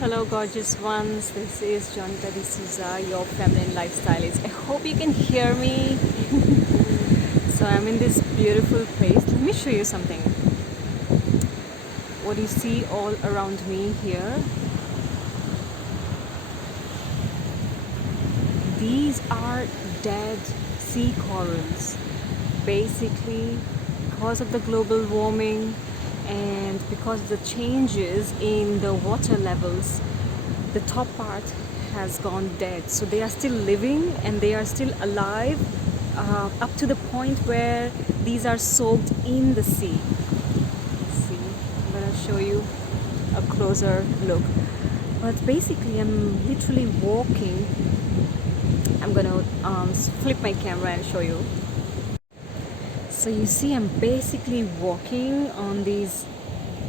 Hello gorgeous ones, this is Jonita D'souza, your Feminine Lifestylist. I hope you can hear me. So I'm in this beautiful place. Let me show you something. What you see all around me here, these are dead sea corals. Basically, because of the global warming and because of the changes in the water levels, the top part has gone dead. So they are still living and they are still alive up to the point where these are soaked in the sea. See, I'm gonna show you a closer look. But basically, I'm literally walking. I'm gonna flip my camera and show you. So you see, I'm basically walking on these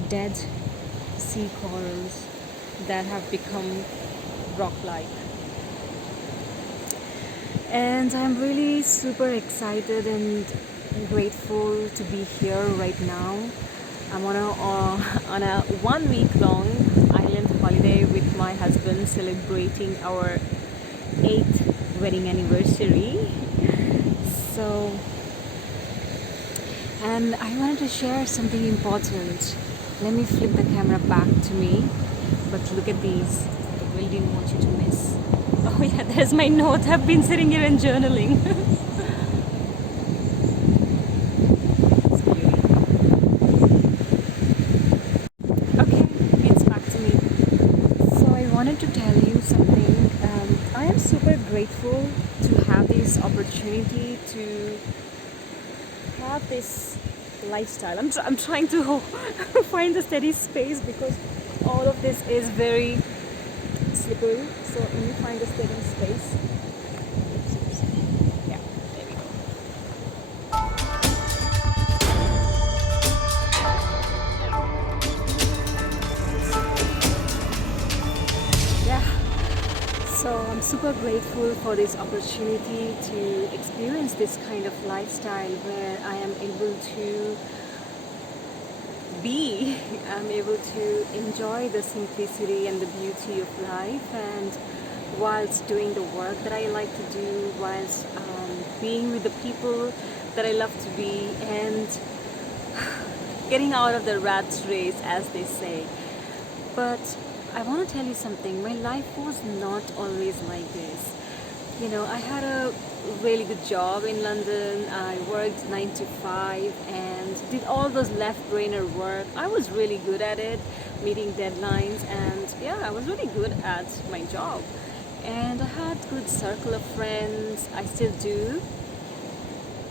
dead sea corals that have become rock-like. And I'm really super excited and grateful to be here right now. I'm on a 1 week long island holiday with my husband, celebrating our 8th wedding anniversary. So, and I wanted to share something important. Let me flip the camera back to me. But look at these. I really didn't want you to miss. Oh yeah, there's my note. I've been sitting here and journaling. It's beauty. Okay, it's back to me. So I wanted to tell you something. I am super grateful to have this opportunity to have this lifestyle. I'm trying to find a steady space because all of this is very slippery. So let me find a steady space. Yeah, there we go. Yeah. So I'm super grateful for this opportunity to experience this kind of lifestyle where I am able to be, I'm able to enjoy the simplicity and the beauty of life, and whilst doing the work that I like to do, whilst being with the people that I love to be, and getting out of the rat race, as they say. But I want to tell you something. My life was not always like this. You know, I had a really good job in London. I worked 9 to 5 and did all those left-brainer work. I was really good at it, meeting deadlines, and yeah, I was really good at my job. And I had good circle of friends. I still do.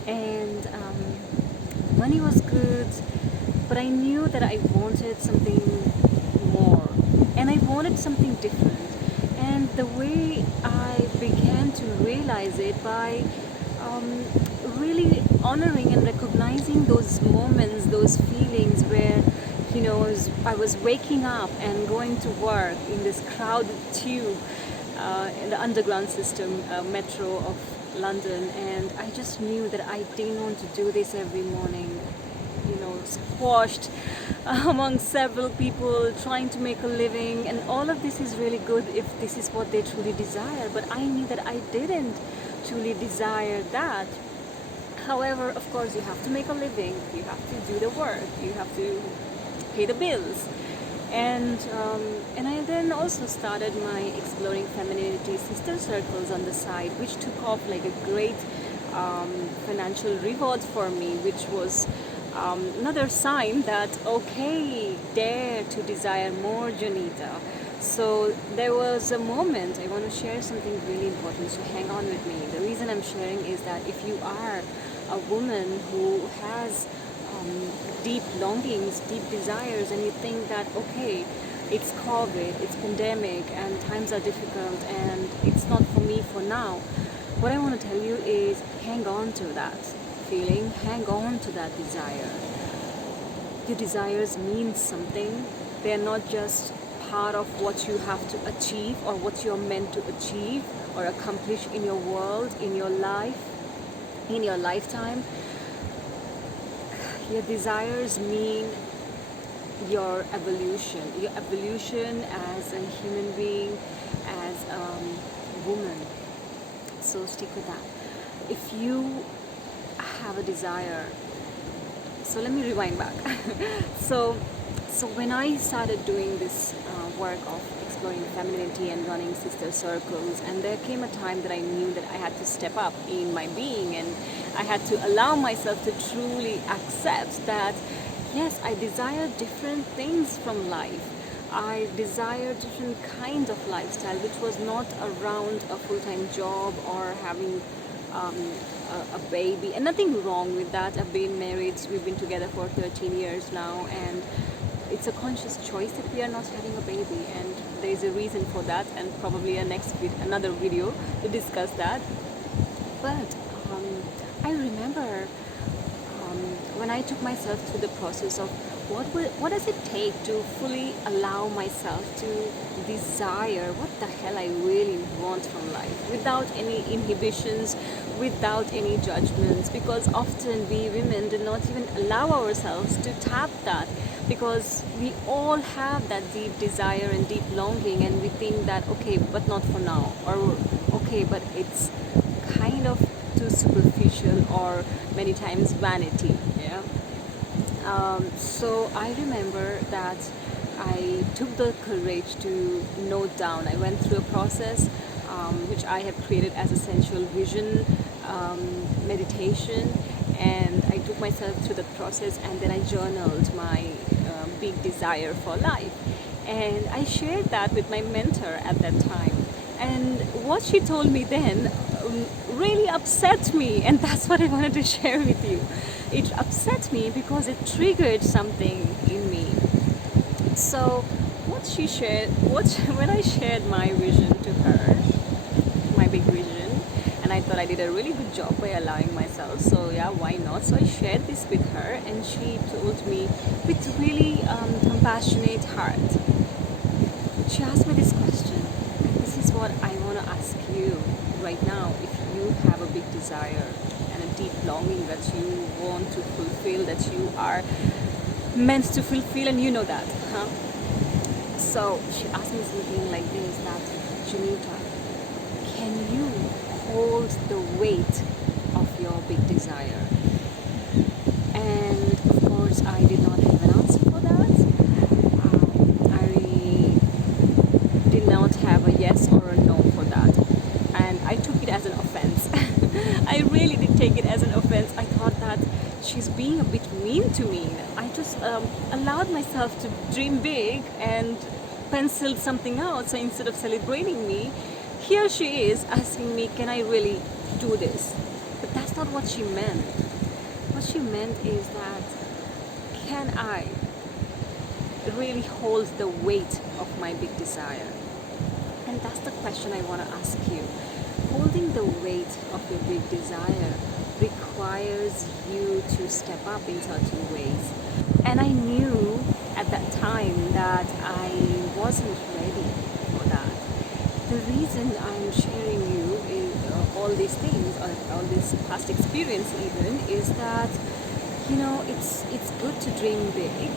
And money was good, but I knew that I wanted something more, and I wanted something different. And the way I began to realize it by really honoring and recognizing those moments, those feelings where, you know, I was waking up and going to work in this crowded tube in the underground system, metro of London, and I just knew that I didn't want to do this every morning. You know, squashed among several people trying to make a living, and all of this is really good if this is what they truly desire, but I knew that I didn't truly desire that. However, of course, you have to make a living, you have to do the work, you have to pay the bills. And I then also started my exploring femininity sister circles on the side, which took off like a great financial reward for me, which was another sign that, okay, dare to desire more, Jonita. So there was a moment. I want to share something really important, so hang on with me. The reason I'm sharing is that if you are a woman who has deep longings, deep desires, and you think that, okay, it's COVID, it's pandemic, and times are difficult, and it's not for me for now, what I want to tell you is hang on to that feeling, hang on to that desire. Your desires mean something. They are not just part of what you have to achieve or what you're meant to achieve or accomplish in your world, in your life, in your lifetime. Your desires mean your evolution as a human being, as a woman. So stick with that. If you have a desire, so let me rewind back. so when I started doing this work of exploring femininity and running sister circles, and there came a time that I knew that I had to step up in my being, and I had to allow myself to truly accept that yes, I desire different things from life. I desire different kinds of lifestyle, which was not around a full-time job or having a baby. And nothing wrong with that. I've been married, we've been together for 13 years now, and it's a conscious choice that we are not having a baby. And there's a reason for that, and probably another video to discuss that. But I remember when I took myself through the process of what does it take to fully allow myself to desire what the hell I really want from life, without any inhibitions, without any judgments, because often we women do not even allow ourselves to tap that, because we all have that deep desire and deep longing, and we think that okay, but not for now, or okay, but it's kind of too superficial, or many times vanity. Yeah. So I remember that I took the courage to note down. I went through a process which I have created as a sensual vision meditation, and I took myself through the process, and then I journaled my big desire for life, and I shared that with my mentor at that time. And what she told me then really upset me, and that's what I wanted to share with you. It upset me because it triggered something in me. So when I shared my vision to her, my big vision, and I thought I did a really good job by allowing myself, so yeah, why not? So I shared this with her, and she told me with really compassionate heart. She asked me this question, and this is what I want to ask you right now. If you have a big desire and a deep longing that you want to fulfill, that you are meant to fulfill, and you know that, huh? So she asked me something like this, that Jonita, can you hold the weight of your big desire? And of course I did not have an answer for that. I did not have a yes or a no for that, and I took it as an offense. I really did take it as an offense. I thought that she's being a bit mean to me. I just allowed myself to dream big and penciled something out. So instead of celebrating me, here she is asking me, can I really do this? But that's not what she meant. What she meant is that, can I really hold the weight of my big desire? And that's the question I want to ask you. Holding the weight of your big desire requires you to step up in certain ways. And I knew at that time that I wasn't ready for that. The reason I'm sharing you all these things, or all this past experience even, is that, you know, it's good to dream big,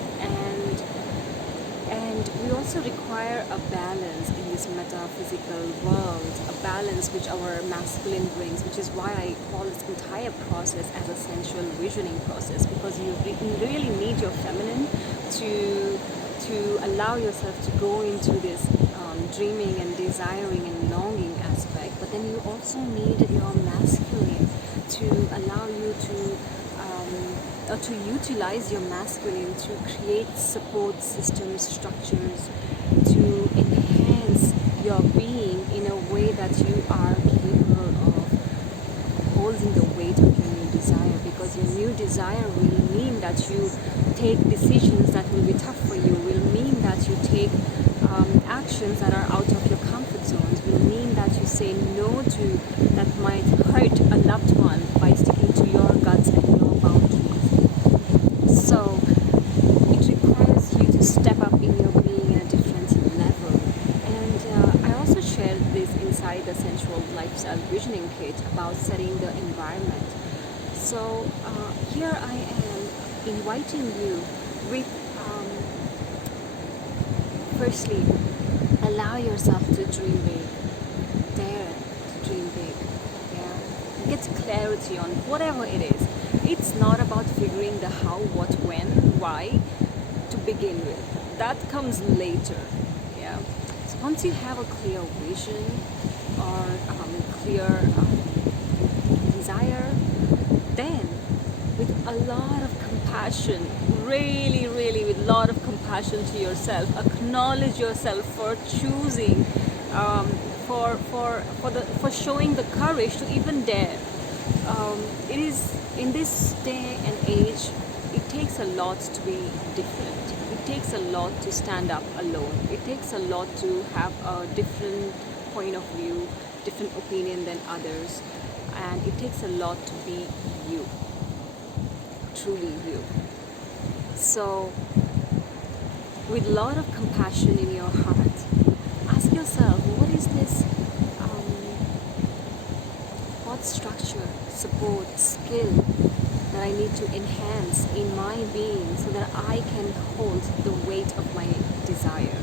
and we also require a balance in this metaphysical world, a balance which our masculine brings, which is why I call this entire process as a sensual visioning process, because you really need your feminine to allow yourself to go into this dreaming and desiring and longing aspect. But then you also need your masculine to allow you to utilize your masculine to create support systems, structures, to enhance your being in a way that you are capable of holding the weight of your new desire. Because your new desire will mean that you take decisions that will be tough for you, will mean that you take actions that are out of your comfort zones, will mean that you say no to that might hurt a loved one by sticking to your guts and your boundaries. So it requires you to step up in your being in a different level. And I also shared this inside the Sensual Lifestyle Visioning Kit about setting the environment. So here I am inviting you with firstly, allow yourself to dream big. Dare to dream big. Yeah. Get clarity on whatever it is. It's not about figuring the how, what, when, why to begin with. That comes later. Yeah. So once you have a clear vision or clear desire, then with a lot of compassion, really with a lot of compassion to yourself, acknowledge yourself for choosing, for showing the courage to even dare. It is in this day and age, it takes a lot to be different. It takes a lot to stand up alone. It takes a lot to have a different point of view, different opinion than others, and it takes a lot to be you, truly you. So with a lot of compassion in your heart, ask yourself, what is this, what structure, support, skill that I need to enhance in my being so that I can hold the weight of my desire.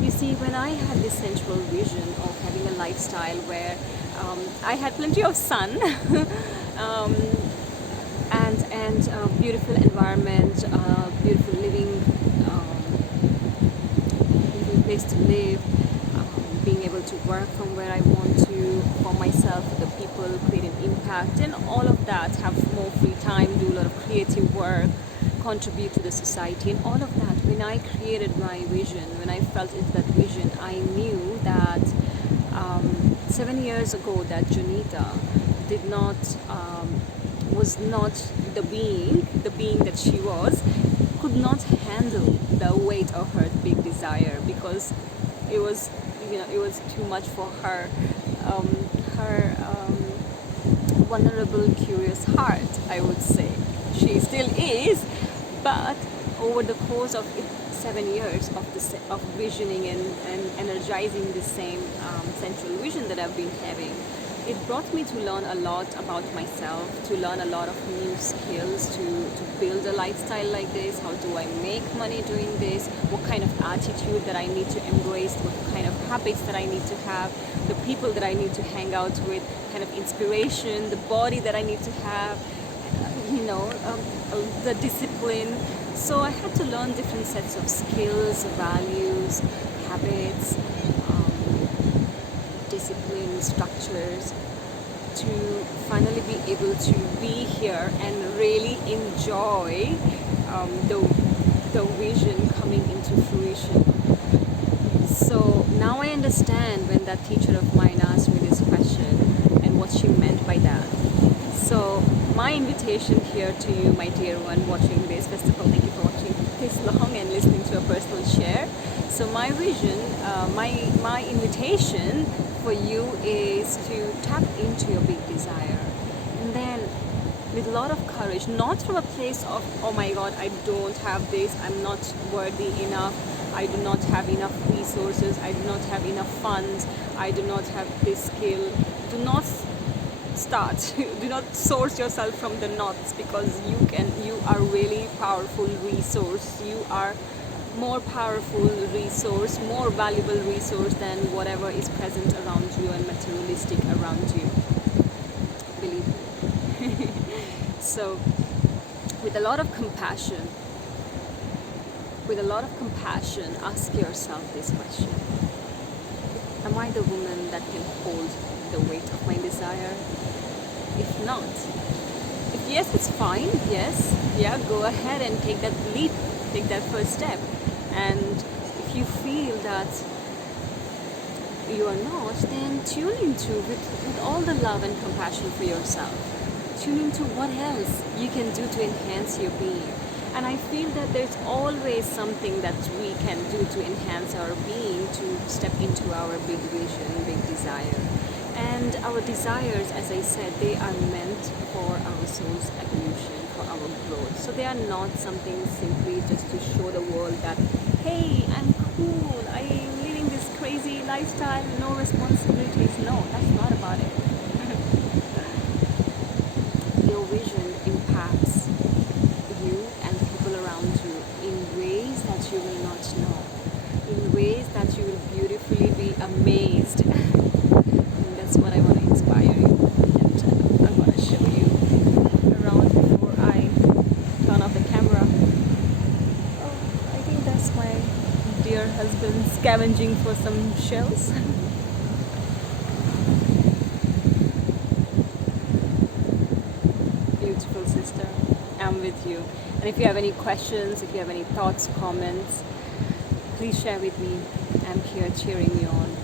You see, when I had this sensual vision of having a lifestyle where I had plenty of sun and beautiful environment, beautiful living place to live, being able to work from where I want to, for myself, for the people, create an impact, and all of that, have more free time, do a lot of creative work, contribute to the society, and all of that. When I created my vision, when I felt into that vision, I knew that 7 years ago that Jonita did not, was not the being that she was, could not handle the weight of her big desire, because it was, it was too much for her, vulnerable, curious heart, I would say. She still is, but over the course of 7 years of visioning and energizing the same central vision that I've been having, it brought me to learn a lot about myself, to learn a lot of new skills, to build a lifestyle like this. How do I make money doing this? What kind of attitude that I need to embrace? What kind of habits that I need to have? The people that I need to hang out with? Kind of inspiration, the body that I need to have, the discipline. So I had to learn different sets of skills, values, habits, discipline, structures, to finally be able to be here and really enjoy the vision coming into fruition. So now I understand when that teacher of mine asked me this question and what she meant by that. So my invitation here to you, my dear one, watching this, first of all, thank you for watching this long and listening to a personal share. So my vision, my invitation for you is to tap into your big desire, and then with a lot of courage, not from a place of, oh my god, I don't have this, I'm not worthy enough, I do not have enough resources, I do not have enough funds, I do not have this skill. Do not start. Do not source yourself from the knots, because you are really powerful resource. You are more powerful resource, more valuable resource than whatever is present around you and materialistic around you. Believe me. So with a lot of compassion, ask yourself this question: am I the woman that can hold the weight of my desire? If not, if yes, it's fine. Yes, yeah, go ahead and take that leap, take that first step. And if you feel that you are not, then tune into, with all the love and compassion for yourself, tune into what else you can do to enhance your being. And I feel that there's always something that we can do to enhance our being, to step into our big vision, big desire. And our desires, as I said, they are meant for our soul's evolution, for our growth. So they are not something simply just to show the world that, hey, I'm cool, I'm living this crazy lifestyle, no responsibilities. No, that's not about it. Your vision impacts you and the people around you in ways that you will not know, in ways you will beautifully be amazed. And that's what I want to inspire you. And I'm going to show you around before I turn off the camera. Oh, I think that's my dear husband scavenging for some shells. Beautiful sister, I'm with you. And if you have any questions, if you have any thoughts, comments, please share with me. I'm here cheering you on.